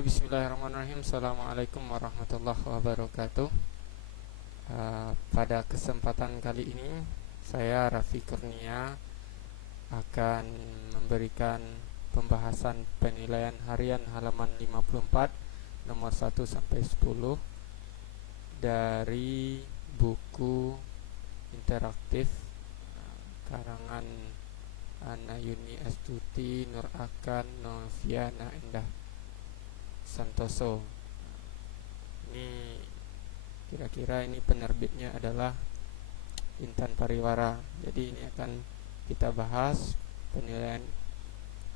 Bismillahirrahmanirrahim. Assalamualaikum warahmatullahi wabarakatuh. Pada kesempatan kali ini saya Raffi Kurnia akan memberikan pembahasan penilaian harian halaman 54 nomor 1 sampai 10 dari buku interaktif karangan Ana Yuni Astuti, Nur Akan, Noviana Endah Santoso. Ini kira-kira ini penerbitnya adalah Intan Pariwara. Jadi ini akan kita bahas penilaian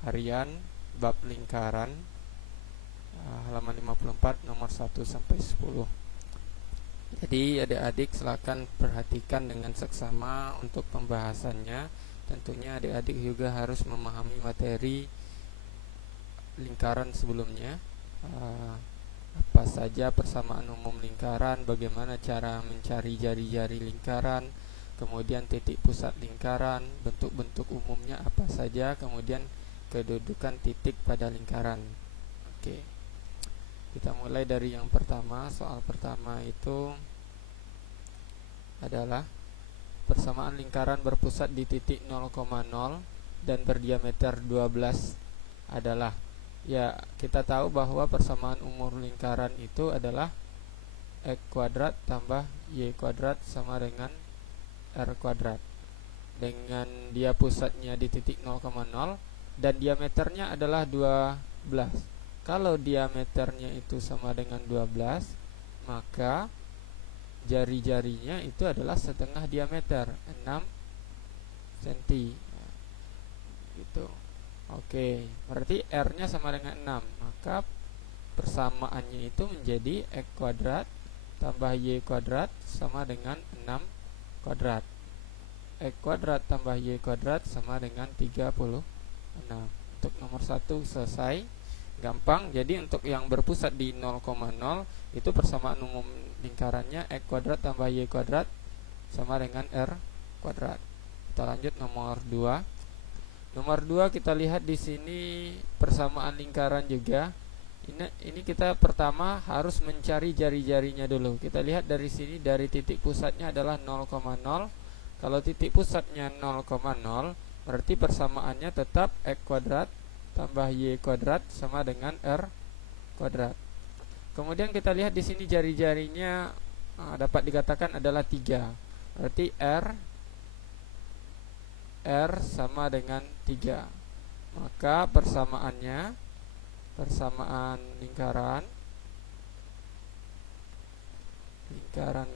harian bab lingkaran halaman 54 nomor 1 sampai 10. Jadi adik-adik silakan perhatikan dengan seksama untuk pembahasannya. Tentunya adik-adik juga harus memahami materi lingkaran sebelumnya. Apa saja persamaan umum lingkaran, bagaimana cara mencari jari-jari lingkaran, kemudian titik pusat lingkaran, bentuk-bentuk umumnya apa saja, kemudian kedudukan titik pada lingkaran. Oke. Kita mulai dari yang pertama. Soal pertama itu adalah persamaan lingkaran berpusat di titik 0,0 dan berdiameter 12 adalah, ya, kita tahu bahwa persamaan umur lingkaran itu adalah X kuadrat tambah Y kuadrat sama dengan R kuadrat. Dengan dia pusatnya di titik 0,0 dan diameternya adalah 12. Kalau diameternya itu sama dengan 12, maka jari-jarinya itu adalah setengah diameter, 6 cm. Gitu. Oke, berarti R-nya sama dengan 6. Maka persamaannya itu menjadi X kuadrat tambah Y kuadrat sama dengan 6 kuadrat. X kuadrat tambah Y kuadrat sama dengan 36. Untuk nomor 1 selesai. Gampang. Jadi untuk yang berpusat di 0,0 itu persamaan umum lingkarannya X kuadrat tambah Y kuadrat sama dengan R kuadrat. Kita lanjut nomor 2. Nomor 2 kita lihat di sini persamaan lingkaran juga. Ini kita pertama harus mencari jari-jarinya dulu. Kita lihat dari sini, dari titik pusatnya adalah 0,0. Kalau titik pusatnya 0,0, berarti persamaannya tetap X kuadrat tambah Y kuadrat sama dengan R kuadrat. Kemudian kita lihat di sini jari-jarinya dapat dikatakan adalah 3. Berarti R sama dengan 3. Maka persamaan lingkaran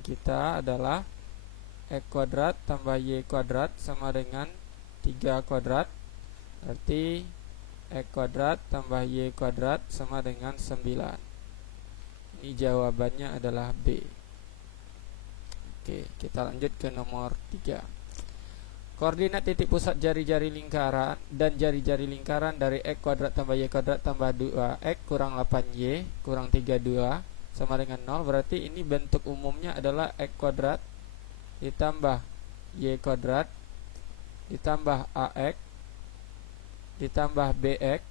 kita adalah X kuadrat tambah Y kuadrat sama dengan 3 kuadrat. Berarti X kuadrat tambah Y kuadrat sama dengan 9. Ini jawabannya adalah B. Oke, kita lanjut ke nomor 3. Koordinat titik pusat jari-jari lingkaran dan jari-jari lingkaran dari X kuadrat tambah Y kuadrat tambah 2X kurang 8Y kurang 32 sama dengan 0. Berarti ini bentuk umumnya adalah X kuadrat ditambah Y kuadrat ditambah AX ditambah BX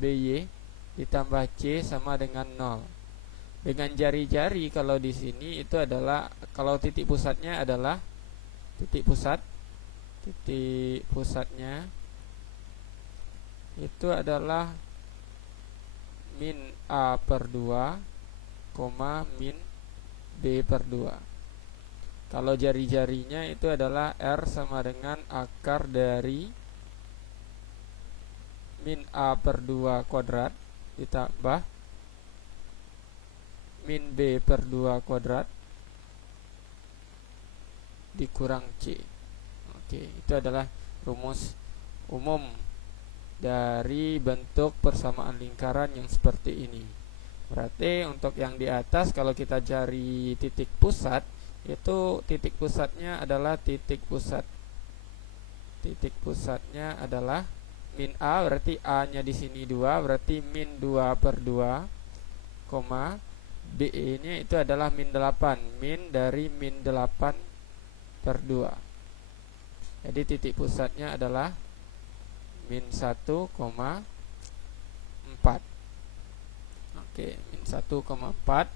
BY ditambah C sama dengan 0. Dengan jari-jari kalau di sini itu adalah, kalau titik pusatnya adalah titik pusatnya itu adalah min A per 2, min B per 2. Kalau jari-jarinya itu adalah R sama dengan akar dari min A per 2 kuadrat ditambah min B per 2 kuadrat dikurang C. Oke, itu adalah rumus umum dari bentuk persamaan lingkaran yang seperti ini. Berarti untuk yang di atas, kalau kita cari titik pusat, itu titik pusatnya adalah titik pusatnya adalah min A, berarti A nya di sini 2, berarti min 2 per 2, B nya itu adalah min 8, min dari min 8 per 2. Jadi titik pusatnya adalah min 1,4. Oke, min 1,4,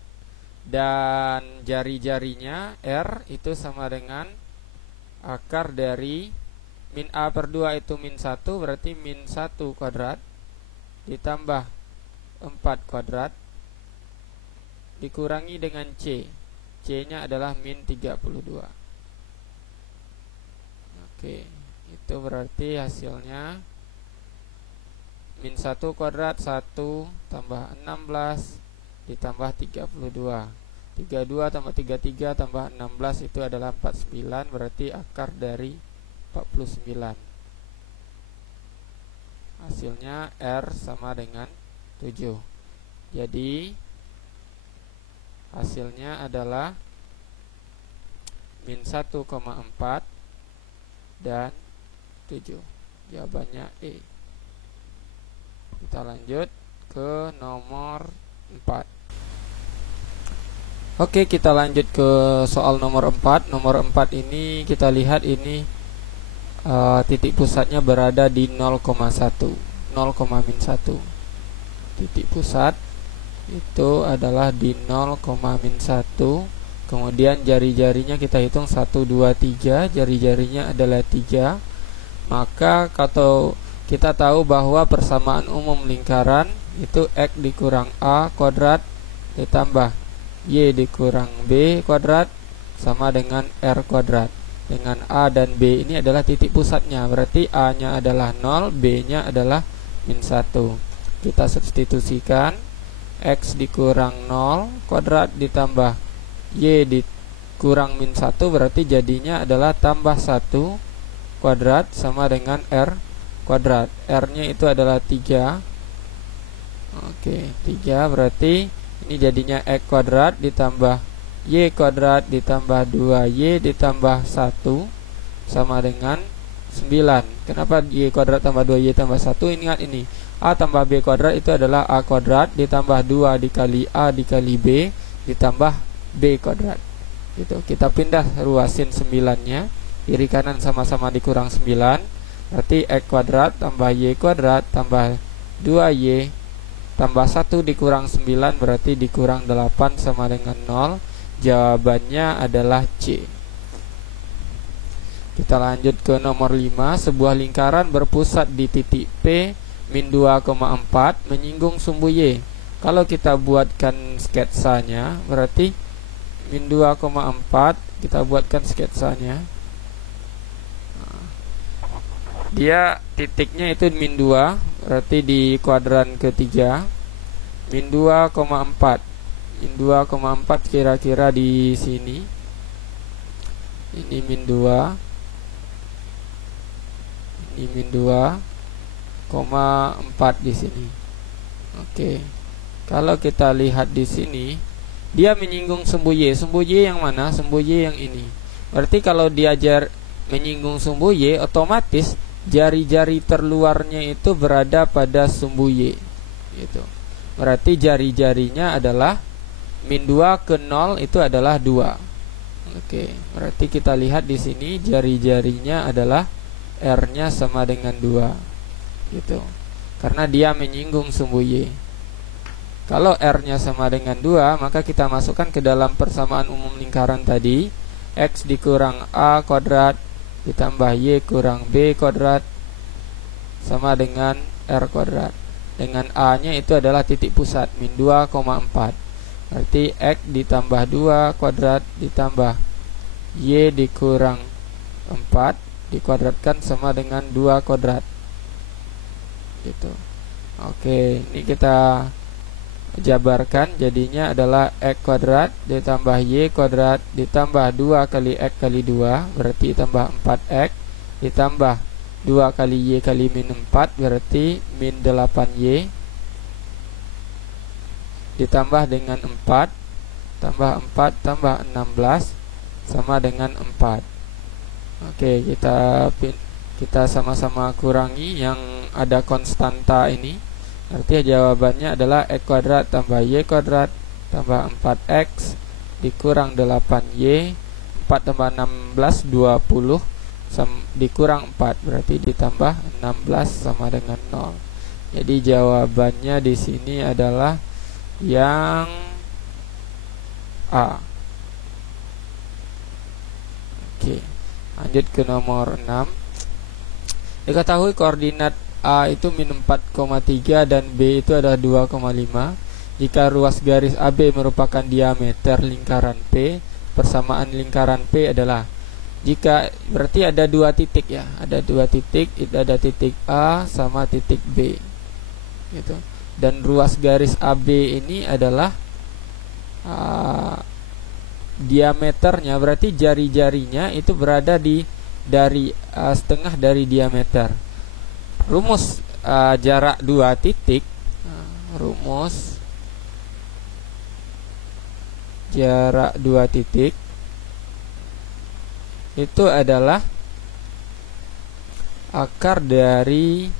dan jari-jarinya R itu sama dengan akar dari min A per 2 itu min 1, berarti min 1 kuadrat ditambah 4 kuadrat dikurangi dengan C. C nya adalah min 32. Oke, itu berarti hasilnya min 1 kuadrat 1 tambah 16 ditambah 32. 32 tambah 33 tambah 16 itu adalah 49, berarti akar dari 49. Hasilnya R sama dengan 7. Jadi hasilnya adalah min 1,4 dan 7. Jawabannya E. Kita lanjut ke nomor 4. Oke, kita lanjut ke soal nomor 4. Nomor 4 ini kita lihat ini titik pusatnya berada di 0,1, 0,-1. Titik pusat itu adalah di 0,-1. Kemudian jari-jarinya kita hitung 1, 2, 3. Jari-jarinya adalah 3. Maka kalau kita tahu bahwa persamaan umum lingkaran itu X dikurang A kuadrat ditambah Y dikurang B kuadrat sama dengan R kuadrat. Dengan A dan B ini adalah titik pusatnya, berarti A nya adalah 0, B nya adalah min 1. Kita substitusikan X dikurang 0 kuadrat ditambah Y dikurang min 1, berarti jadinya adalah tambah 1 kuadrat sama dengan R kuadrat. R nya itu adalah 3. Oke, 3 berarti ini jadinya X kuadrat ditambah Y kuadrat ditambah 2Y ditambah 1 sama dengan 9. Kenapa Y kuadrat tambah 2Y tambah 1? Ingat ini, A tambah B kuadrat itu adalah A kuadrat ditambah 2 dikali A dikali B ditambah B kuadrat. Gitu. Kita pindah ruasin 9-nya, kiri kanan sama-sama dikurang 9. Berarti X kuadrat tambah Y kuadrat tambah 2Y tambah 1 dikurang 9, berarti dikurang 8 sama dengan 0. Jawabannya adalah C. Kita lanjut ke nomor 5. Sebuah lingkaran berpusat di titik P min 2,4 menyinggung sumbu Y. Kalau kita buatkan sketsanya, berarti min 2,4 kita buatkan sketsanya. Dia titiknya itu min 2, berarti di kuadran ketiga. Min 2,4. Min 2,4 kira-kira di sini. Ini min 2. Ini min 2,4 di sini. Oke. Kalau kita lihat di sini, dia menyinggung sumbu Y. Sumbu Y yang mana? Sumbu Y yang ini. Berarti kalau diajar menyinggung sumbu Y, otomatis jari-jari terluarnya itu berada pada sumbu Y. Gitu. Berarti jari-jarinya adalah min 2 ke 0 itu adalah 2. Oke, berarti kita lihat di sini jari-jarinya adalah R-nya sama dengan 2. Gitu. Karena dia menyinggung sumbu Y. Kalau R-nya sama dengan 2, maka kita masukkan ke dalam persamaan umum lingkaran tadi. X dikurang A kuadrat ditambah Y kurang B kuadrat sama dengan R kuadrat. Dengan A nya itu adalah titik pusat min 2,4. Berarti X ditambah 2 kuadrat ditambah Y dikurang 4 dikuadratkan sama dengan 2 kuadrat. Gitu. Oke, ini kita jabarkan, jadinya adalah X kuadrat ditambah Y kuadrat ditambah 2 kali X kali 2 berarti tambah 4X ditambah 2 kali Y kali min 4 berarti min 8Y ditambah dengan 4 tambah 4 tambah 16 sama dengan 4. Oke, kita sama-sama kurangi yang ada konstanta ini. Artinya jawabannya adalah X kuadrat tambah Y kuadrat tambah 4X dikurang 8Y 4 tambah 16 20 dikurang 4 berarti ditambah 16 sama dengan 0. Jadi jawabannya di sini adalah yang A. Oke, lanjut ke nomor 6. Diketahui koordinat A itu min 4,3 dan B itu adalah 2,5. Jika ruas garis AB merupakan diameter lingkaran P, persamaan lingkaran P adalah, jika berarti ada dua titik ya, ada dua titik, ada titik A sama titik B gitu. Dan ruas garis AB ini adalah diameternya, berarti jari-jarinya itu berada di dari setengah dari diameter. Rumus jarak dua titik, rumus jarak dua titik itu adalah akar dari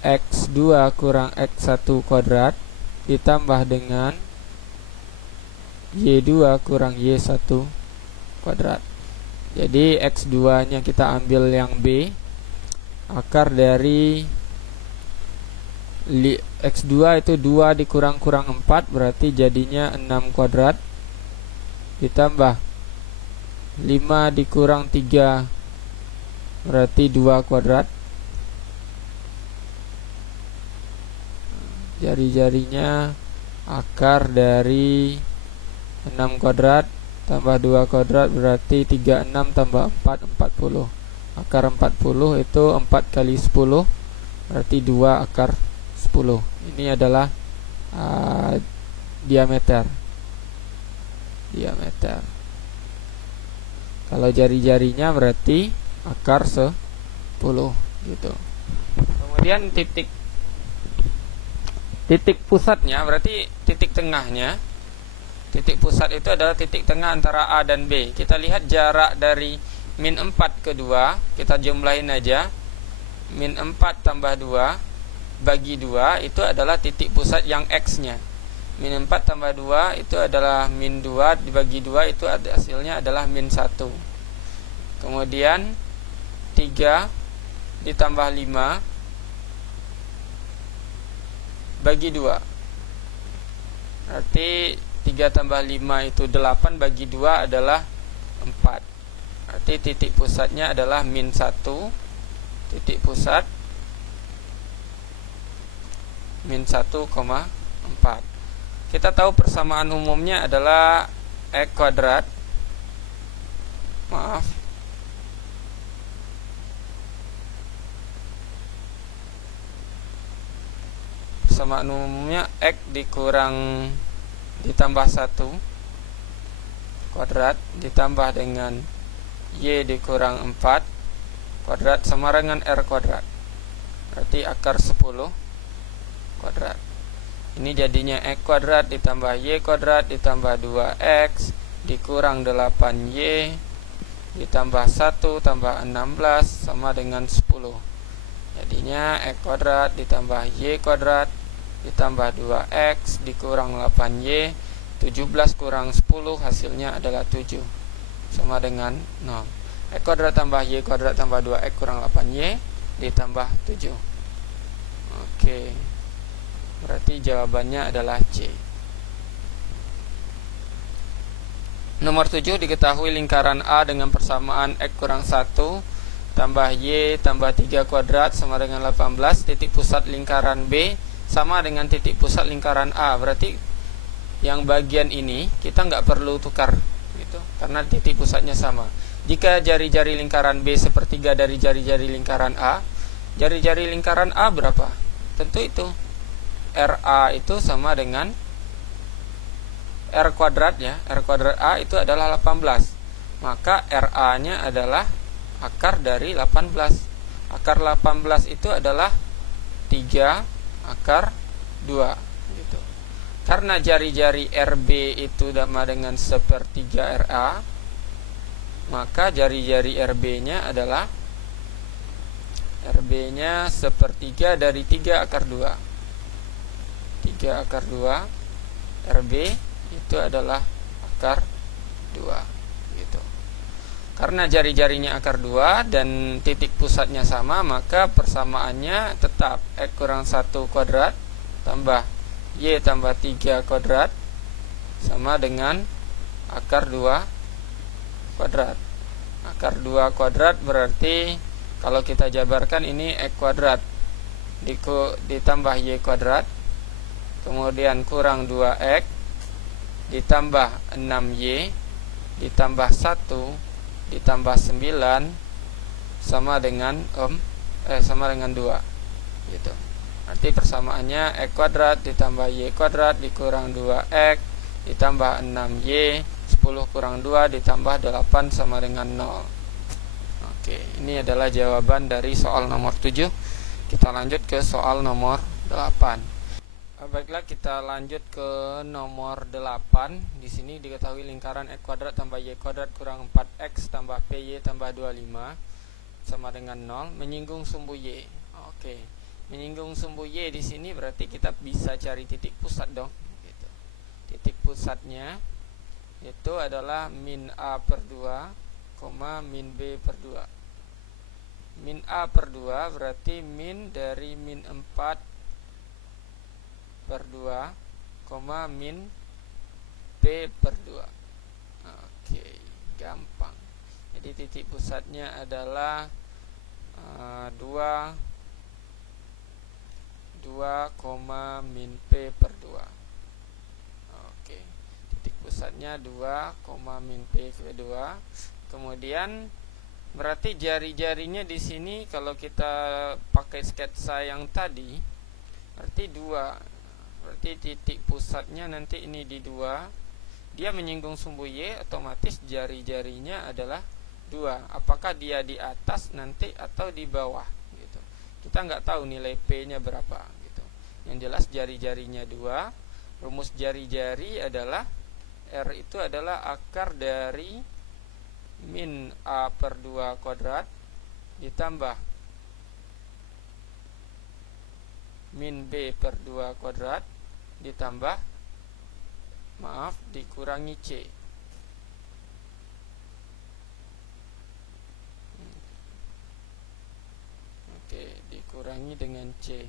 X2 kurang X1 kuadrat ditambah dengan Y2 kurang Y1 kuadrat. Jadi X2 nya kita ambil yang B, akar dari X2 itu 2 dikurang-kurang 4, berarti jadinya 6 kuadrat, ditambah 5 dikurang 3 berarti 2 kuadrat. Jari-jarinya akar dari 6 kuadrat tambah 2 kuadrat berarti 36 tambah 4, 40. Akar 40 itu 4 kali 10 berarti 2 akar 10. Ini adalah diameter. Kalau jari-jarinya berarti akar 10 gitu. Kemudian titik pusatnya berarti titik tengahnya. Titik pusat itu adalah titik tengah antara A dan B. Kita lihat jarak dari min 4 ke 2, kita jumlahin aja. Min 4 tambah 2 bagi 2 itu adalah titik pusat yang X-nya. Min 4 tambah 2 itu adalah min 2 dibagi 2 itu hasilnya adalah min 1. Kemudian 3 ditambah 5 bagi 2. Berarti 3 tambah 5 itu 8 bagi 2 adalah 4. Berarti titik pusatnya adalah min 1. Titik pusat min 1,4. Kita tahu persamaan umumnya adalah X kuadrat. Persamaan umumnya X dikurang ditambah 1 kuadrat ditambah dengan Y dikurang 4 kuadrat sama dengan R kuadrat. Berarti akar 10 kuadrat. Ini jadinya X kuadrat ditambah Y kuadrat ditambah 2X dikurang 8Y ditambah 1 tambah 16 sama dengan 10. Jadinya X kuadrat ditambah Y kuadrat ditambah 2X dikurang 8Y, 17 kurang 10 hasilnya adalah 7 sama dengan 0. X kuadrat tambah Y kuadrat tambah 2X kurang 8Y ditambah 7. Oke, berarti jawabannya adalah C. Nomor 7, diketahui lingkaran A dengan persamaan X kurang 1 tambah Y tambah 3 kuadrat sama dengan 18. Titik pusat lingkaran B sama dengan titik pusat lingkaran A. Berarti yang bagian ini kita nggak perlu tukar gitu, karena titik pusatnya sama. Jika jari-jari lingkaran B sepertiga dari jari-jari lingkaran A, jari-jari lingkaran A berapa? Tentu itu RA itu sama dengan R kuadrat ya. R kuadrat A itu adalah 18. Maka RA nya adalah akar dari 18. Akar 18 itu adalah 3 akar 2 gitu. Karena jari-jari RB itu sama dengan sepertiga RA, maka jari-jari RB nya adalah sepertiga dari 3 akar 2. 3 akar 2 RB itu adalah akar 2 gitu. Karena jari-jarinya akar 2 dan titik pusatnya sama, maka persamaannya tetap X kurang 1 kuadrat tambah Y tambah 3 kuadrat sama dengan akar 2 kuadrat. Akar 2 kuadrat berarti kalau kita jabarkan ini X kuadrat ditambah Y kuadrat, kemudian kurang 2X ditambah 6Y ditambah 1 ditambah 9 sama dengan 2 gitu. Arti persamaannya X kuadrat ditambah Y kuadrat dikurang 2X ditambah 6Y 10 kurang 2 ditambah 8 sama dengan 0. Oke, ini adalah jawaban dari soal nomor 7. Kita lanjut ke soal nomor 8. Baiklah, kita lanjut ke nomor 8. Di sini diketahui lingkaran X kuadrat tambah Y kuadrat kurang 4X tambah PY tambah 25 sama dengan 0. Menyinggung sumbu Y. Oke. Menyinggung sumbu Y di sini berarti kita bisa cari titik pusat dong. Gitu. Titik pusatnya itu adalah min A per 2, min B per 2. Min A per 2 berarti min dari min 4 per 2, min P per 2. Oke, gampang. Jadi titik pusatnya adalah 2, min P per 2. Oke, titik pusatnya 2, min P per 2. Kemudian berarti jari-jarinya di sini kalau kita pakai sketsa yang tadi berarti 2. Berarti titik pusatnya nanti ini di 2. Dia menyinggung sumbu Y, otomatis jari-jarinya adalah 2. Apakah dia di atas nanti atau di bawah gitu. Kita nggak tahu nilai P-nya berapa gitu. Yang jelas jari-jarinya 2. Rumus jari-jari adalah R itu adalah akar dari min A per 2 kuadrat ditambah min B per 2 kuadrat ditambah dikurangi C. Oke, dikurangi dengan C.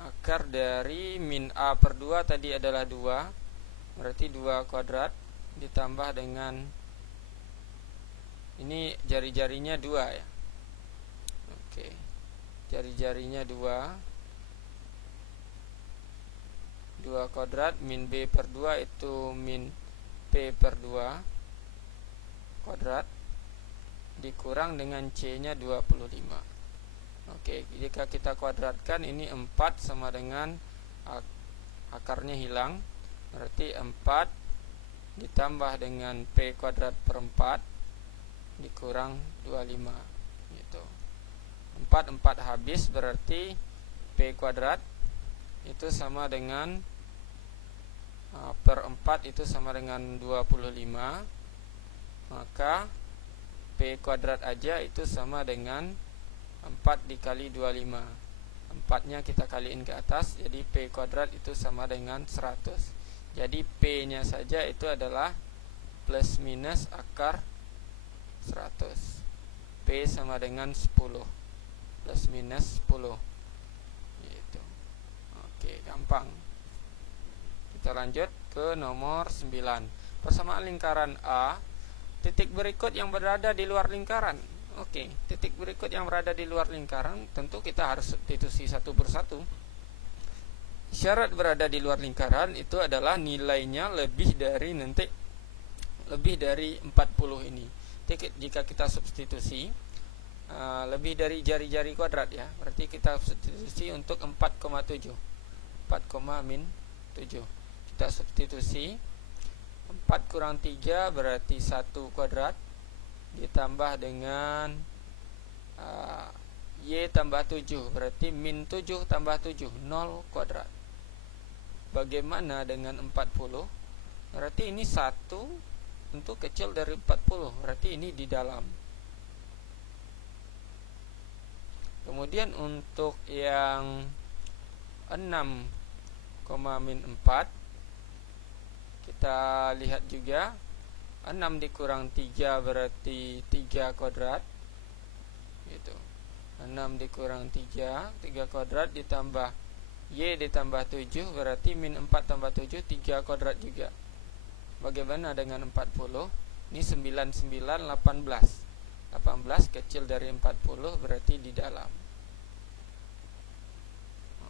Akar dari min A per 2 tadi adalah 2. Berarti 2 kuadrat ditambah dengan ini jari-jarinya 2 ya. Oke. Jari-jarinya 2 kuadrat min B per 2 itu min P per 2 kuadrat dikurang dengan C nya 25. Oke, jika kita kuadratkan ini 4 sama dengan akarnya hilang, berarti 4 ditambah dengan P kuadrat per 4 dikurang 25 gitu. 4 habis, berarti P kuadrat itu sama dengan per 4 itu sama dengan 25. Maka P kuadrat aja itu sama dengan 4 dikali 25. 4 nya kita kaliin ke atas, jadi P kuadrat itu sama dengan 100. Jadi P nya saja itu adalah plus minus akar 100. P sama dengan 10 plus minus 10 gitu. Oke, gampang. Kita lanjut ke nomor 9. Persamaan lingkaran A, titik berikut yang berada di luar lingkaran. Oke, titik berikut yang berada di luar lingkaran tentu kita harus substitusi satu persatu. Syarat berada di luar lingkaran itu adalah nilainya lebih dari 40 ini. Jika kita substitusi lebih dari jari-jari kuadrat ya, berarti kita substitusi untuk 4,7. 4,-7. Kita substitusi 4 kurang 3 berarti 1 kuadrat ditambah dengan Y tambah 7 berarti min 7 tambah 7 0 kuadrat. Bagaimana dengan 40? Berarti ini 1 untuk kecil dari 40, berarti ini di dalam. Kemudian untuk yang 6,-4 kita lihat juga 6 dikurang 3 berarti 3 kuadrat gitu. 6 dikurang 3 kuadrat ditambah Y ditambah 7 berarti min 4 tambah 7 3 kuadrat juga. Bagaimana dengan 40? Ini 9 18 kecil dari 40 berarti di dalam.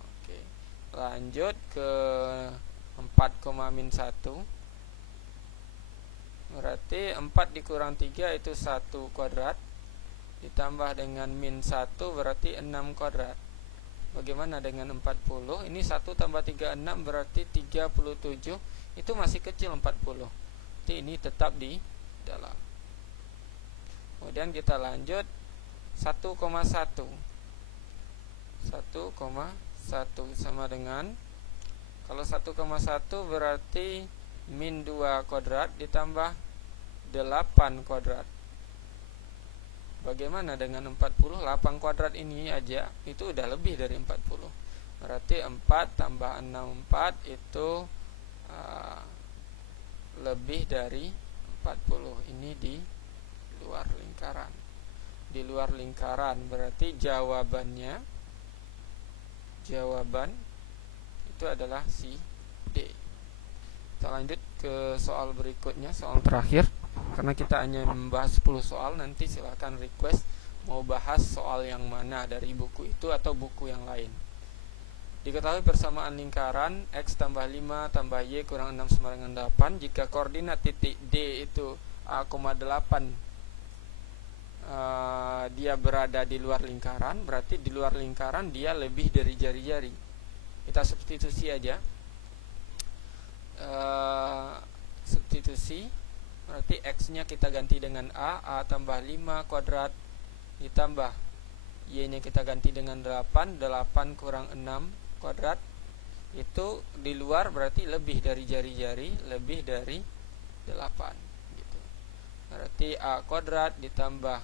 Oke, lanjut ke 4,-1 berarti 4 dikurang 3 itu 1 kuadrat ditambah dengan min 1 berarti 6 kuadrat. Bagaimana dengan 40? Ini 1 tambah 3 6 berarti 37. Itu masih kecil 40. Jadi ini tetap di dalam. Kemudian kita lanjut 1,1. 1,1 sama dengan, kalau 1,1 berarti min 2 kuadrat ditambah 8 kuadrat. Bagaimana dengan 40? 8 kuadrat ini aja itu udah lebih dari 40. Berarti 4 tambah 6 4 itu lebih dari 40. Ini di luar lingkaran. Di luar lingkaran berarti jawaban itu adalah si D. Kita lanjut ke soal berikutnya, soal terakhir. Karena kita hanya membahas 10 soal, nanti silakan request mau bahas soal yang mana dari buku itu atau buku yang lain. Diketahui persamaan lingkaran X tambah 5 tambah Y kurang 6 sama dengan 8. Jika koordinat titik D itu A,8 dia berada di luar lingkaran, berarti di luar lingkaran dia lebih dari jari-jari. Kita substitusi aja. Substitusi berarti X-nya kita ganti dengan A tambah 5 kuadrat ditambah Y-nya kita ganti dengan 8 kurang 6 kuadrat. Itu di luar berarti lebih dari jari-jari, lebih dari 8 gitu. Berarti A kuadrat ditambah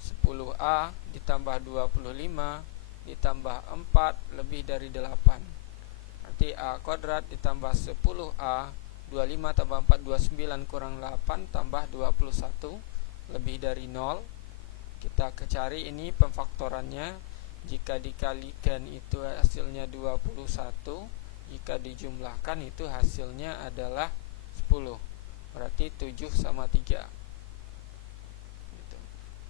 10A ditambah 25 ditambah 4 lebih dari 8. Berarti A kuadrat ditambah 10A 25 tambah 4 29 kurang 8 tambah 21 lebih dari 0. Kita cari ini pemfaktorannya. Jika dikalikan itu hasilnya 21, jika dijumlahkan itu hasilnya adalah 10. Berarti 7 sama 3 gitu.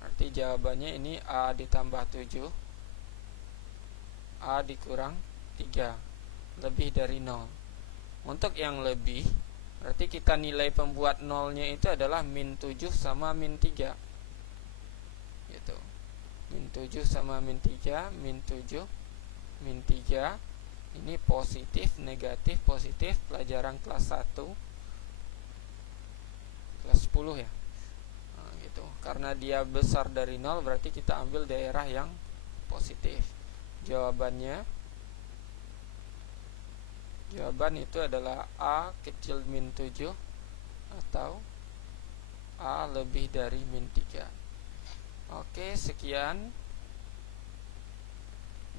Berarti jawabannya ini A ditambah 7 A dikurang 3 lebih dari 0. Untuk yang lebih, berarti kita nilai pembuat nolnya itu adalah min 7 sama min 3 gitu. Min 7 sama min 3, min 7, min 3. Ini positif, negatif, positif. Pelajaran kelas 1 kelas 10 ya. Nah, gitu. Karena dia besar dari 0 berarti kita ambil daerah yang positif. Jawaban itu adalah A kecil min 7 atau A lebih dari min 3. Oke, sekian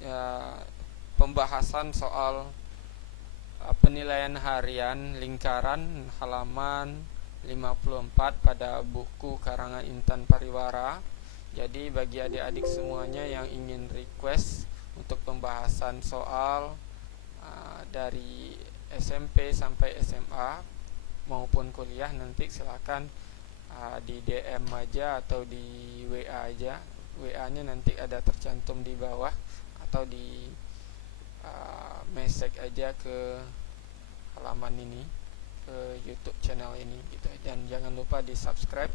ya pembahasan soal penilaian harian lingkaran halaman 54 pada buku karangan Intan Pariwara. Jadi bagi adik-adik semuanya yang ingin request untuk pembahasan soal dari SMP sampai SMA maupun kuliah, nanti silakan di DM aja atau di WA aja. WA-nya nanti ada tercantum di bawah atau di message aja ke halaman ini, ke YouTube channel ini gitu. Dan jangan lupa di subscribe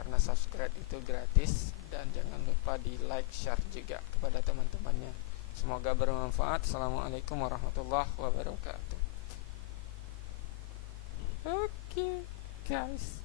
karena subscribe itu gratis, dan jangan lupa di like, share juga kepada teman-temannya. Semoga bermanfaat. Assalamualaikum warahmatullahi wabarakatuh. Oke, guys.